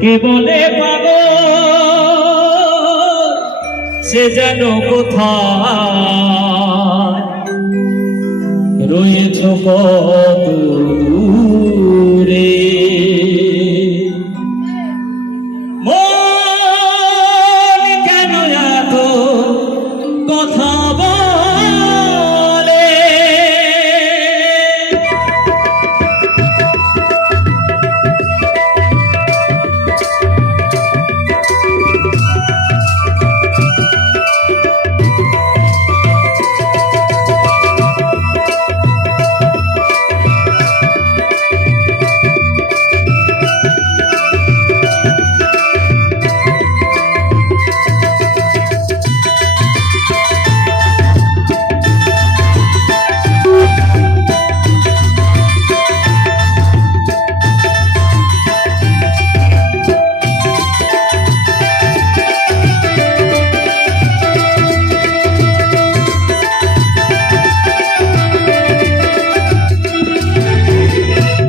কে বলে পাগল? সে যেন কোথায়? রয়েছ কত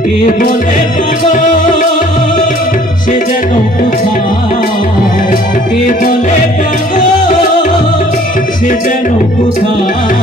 কে বলে পাগল সে যেন কোথায়? কে বলে পাগল সে যেন কোথায়?